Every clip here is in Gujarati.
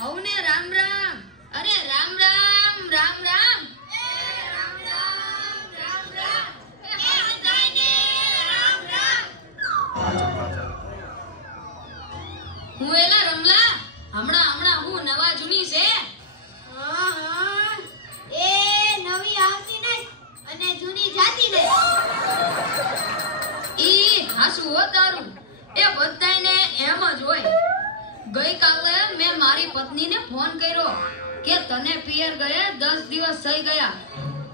હવને રામ રામ. અરે રામ રામ રામ રામ. હું એલા રમલા હમણાં હું નવા જૂની છે. હા એ નવી આવતી નહીં અને જૂની જાતી નહીં. ઈ હાસુ હો તારું. એ બધાયને એમ જ હોય. ગઈકાલે મેં મારી પત્નીને ફોન કર્યો કે તને પિયર ગયા 10 દિવસ થઈ ગયા,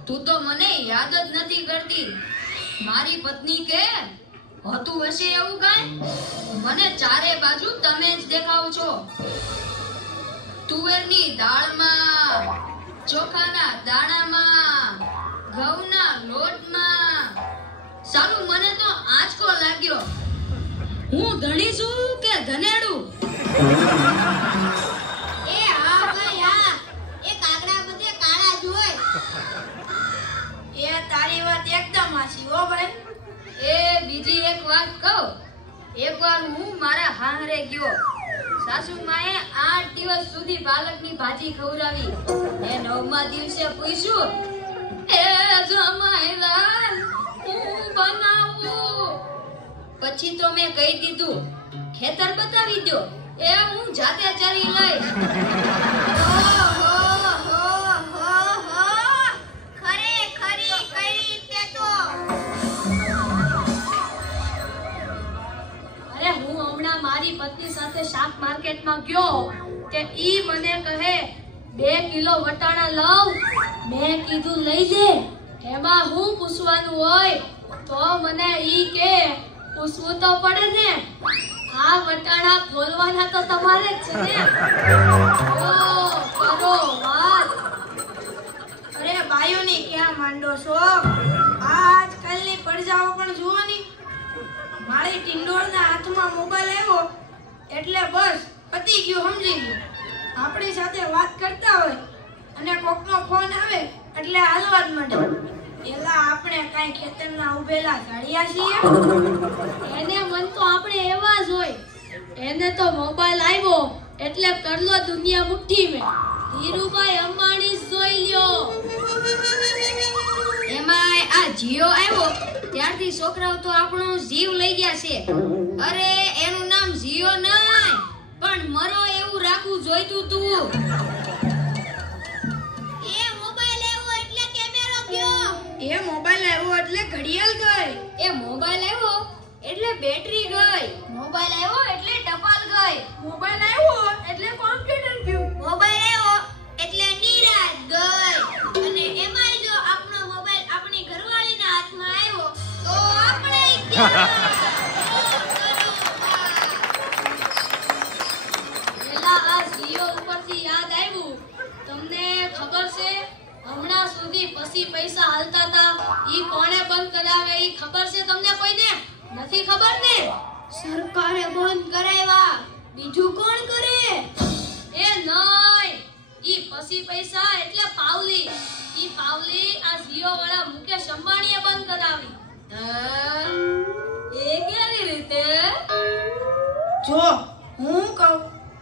તું તો મને યાદ જ નથી કરતી. મારી પત્ની કે હોતું હશે એવું કાંઈ? મને ચારે બાજુ તમે જ દેખાવ છો. તુવેરની દાળમાં, ચોખાના દાણામાં, ઘઉંના લોટમાં. સાલું મને તો આંચકો લાગ્યો. હું ધણી છું કે ધનેડું? એ હા ભાઈ હા, એ કાગડા બધે કાળા જ હોય. એ તારી વાત એકદમ હાચી હો ભાઈ. એ બીજી એક વાત કહું. એકવાર હું મારા હાહરે ગયો. સાસુમાએ 8 દિવસ સુધી પાલકની ભાજી ખવડાવી. એ 9મા દિવસે પૂછ્યું, એ જમાઈલાલ હું બનાવું? પછી તો મેં કહી દીધું, ખેતર બતાવી દો, એ હું જાતે ચરી લઈશ. ખરેખરી કઈ તે તો. અરે હું હમણાં મારી પત્ની સાથે શાક માર્કેટમાં ગયો કે ઈ મને કહે 2 કિલો વટાણા લાવ. મેં કીધું લઈ લે. એમાં હું પૂછવાનું હોય? તો મને ઈ કે પૂછવું તો પડે ને. આ વટાણા ફોલવાના તો તમારે જ છે ને. ઓ કરો વાત. અરે બાયોની ક્યાં માંડો છો? આજકાલની પડજાઓ પણ જુઓ ની. મારી ટિંડોળના હાથમાં મોબાઈલ આવ્યો એટલે બસ પતી ગયું, સમજી ગયું. આપણી સાથે વાત કરતા હોય અને કોકનો ફોન આવે એટલે હાલવા જ માંડે. એલા આપણે કાઈ ખેતરના ઉભેલા ઝાડિયા છીએ? એને મન તો આપણે એવા જ હોય. એને તો મોબાઈલ આવ્યો એટલે કરલો દુનિયા મુઠ્ઠી મેં. ધીરુભાઈ અંબાણી જોઈ લ્યો. એમાંય આ જીઓ આવ્યો ત્યારથી છોકરાઓ તો આપણો જીવ લઈ ગયા છે. અરે એનું નામ જીઓ નહીં પણ મરો એવું રાખવું જોઈતું તું. એ મોબાઈલ આવ્યો એટલે કેમેરો ગયો. એ મોબાઈલ આવ્યો એટલે ઘડિયાળ ગઈ. એ મોબાઈલ આવ્યો એટલે બેટરી ગઈ. મોબાઈલ આવ્યો એટલે ટપાલ ગઈ. મોબાઈલ આવ્યો એટલે કોમ્પ્યુટર ગયું. મોબાઈલ આવ્યો એટલે નિરાત ગઈ. અને એમાંય જો આપણો મોબાઈલ આપણી ઘરવાળીના હાથમાં આવ્યો તો આપણે પેલા આ જીઓ ઉપરથી યાદ આવ્યું. તમને ખબર છે હમણાં સુધી પછી પૈસા હાલતા હતા ઈ કોણે બંધ કરાવે ઈ ખબર છે તમને કોઈને? નથી ખબર ને? સરકારે બંધ કરાવ્યા. બીજું કોણ કરે? એ નહીં, ઈ પછી પૈસા એટલે પાવલી. ઈ પાવલી આ જીઓ વાળા મુકેશ અંબાણીએ બંધ કરાવી. એ કેવી રીતે? જો હું કહું,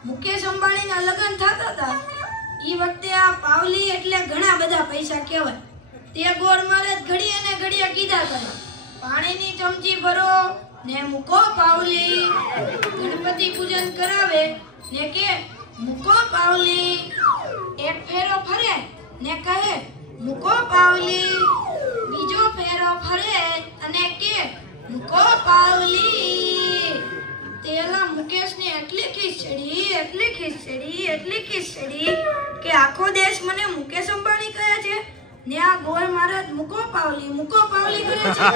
મુકેશ અંબાણીના લગ્ન થતા હતા ઈ વખતે આ પાવલી એટલે ઘણા બધા પૈસા કહેવાય. તે ગોળ મારે ઘડીએ ને ઘડીએ કીધા કરે, પાણીની ચમચી ભરો ને મૂકો પાવલી. ગણપતિ પૂજન કરાવે ને કે મૂકો પાવલી. એક ફેરો ફરે ને કહે મૂકો પાવલી. બીજો ફેરો ફરે અને કે મૂકો પાવલી. તેલા મુકેશને એટલી ખીચડી કે આખો દેશ મને મુકેશ અંબાણી કહે છે ને આ ગોળ મહારાજ મૂકો પાવલી કરે છે.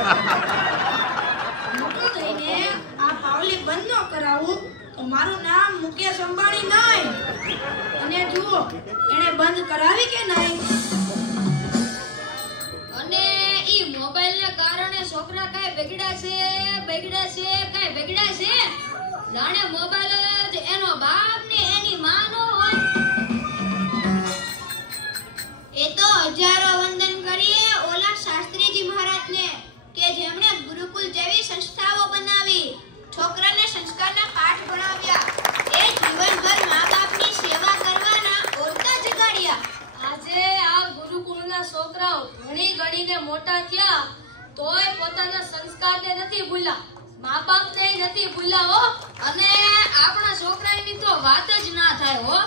મોટો થઈને આ પાવલી બંધ ન કરાવું તો મારું નામ મુકેશ અંબાણી નહીં. અને જુઓ એને બંધ કરાવી કે નહીં. અને ઈ મોબાઈલના કારણે છોકરા કાઈ બગડ્યા છે. જાણે મોબાઈલ જ એનો બાપ ને એની માં નો હોય. એ તો હજારો વંદન કરીએ ઓલા શાસ્ત્રીજી મહારાજને કે જેમણે ગુરુકુલ જેવી સંસ્થાઓ બનાવી, છોકરાને સંસ્કારના પાઠ ભણાવ્યા. એ જીવનભર મા બાપની સેવા કરવા છોકરાઓ ભણી ગણીને મોટા થયા તોય પોતાના સંસ્કારને નથી ભૂલ્યા, મા બાપને નથી ભૂલ્યા હો. અને આપણા છોકરાની તો વાત જ ના થાય હો.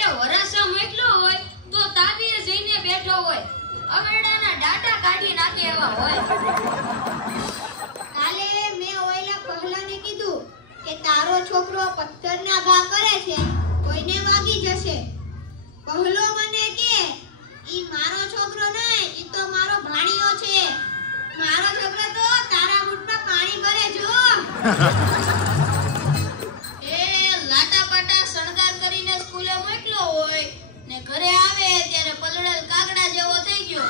એ વરાસા મોકલો હોય તો તાબીએ જઈને બેઠો હોય, અવેડાના ડાટા કાઢી નાખે એવા હોય. કાલે મેં ઓયલા પહલાને કીધું કે તારો છોકરો પથ્થરના ઘા કરે છે, કોઈને વાગી જશે. પહલો મને કે ઈ મારો છોકરો નહીં, ઈ તો મારો ભાણિયો છે. મારો છોકરો તો તારા મૂઠમાં પાણી ભરે જો. એ લાટા પાટા શણગાર કરીને સ્કૂલે મોકલો હોય ને ઘરે આવે ત્યારે પલળેલ કાગડા જેવો થઈ ગયો.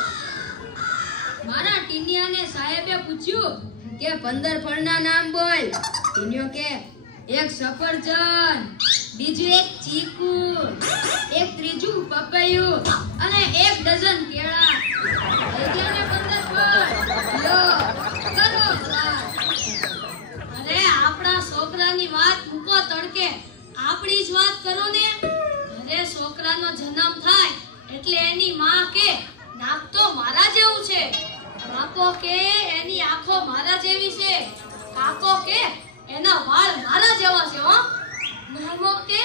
મારા ટીનિયાને સાહેબે પૂછ્યું કે 15 ફળના નામ બોલ. ટીનિયો કે એક સફરજન, બીજું એક ચીકુ, એક ત્રીજું પપૈયું અને 1 ડઝન કેળા. થઈ ગયા ને 15 ફળ. લો કરો વાત. અરે આપણા છોકરાની વાત મૂકો તડકે, આપણી જ વાત કરો ને. ઘરે છોકરાનો જન્મ થાય એટલે એની માં કે નાક તો મારા જેવું છે, બાપો કે એની આંખો મારા જેવી છે, કાકો કે એના વાળ મારા જેવા છે હો, મામો કે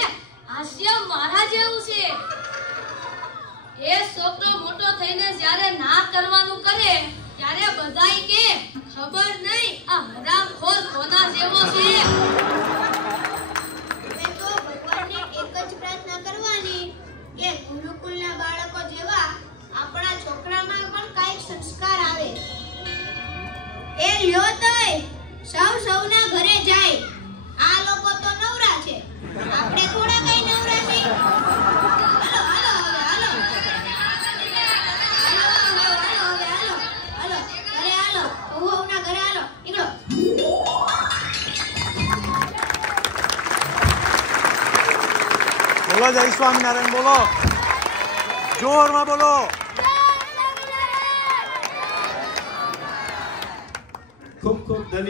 હાસ્ય મારા જેવું છે. એ છોકરો મોટો થઈને જ્યારે ના કરવાનું કરે ત્યારે બધાય કે ખબર નહીં આ હરામખોર કોના જેવો છે. મેં તો ભગવાનને એક જ પ્રાર્થના કરવાની કે ગુરુકુલના બાળકો જેવા આપણા છોકરામાં પણ કાંઈક સંસ્કાર આવે. એ લ્યો તોય સૌના ઘરે જાય. આ લોકો તો નવરા છે, આપણે થોડા કઈ નવરા છે. હાલો ઘરે હાલો, વહુના ઘરે હાલો, નીકળો. બોલો જય સ્વામિનારાયણ, બોલો જોરમાં બોલો. ખૂબ ખૂબ ધન્યવાદ.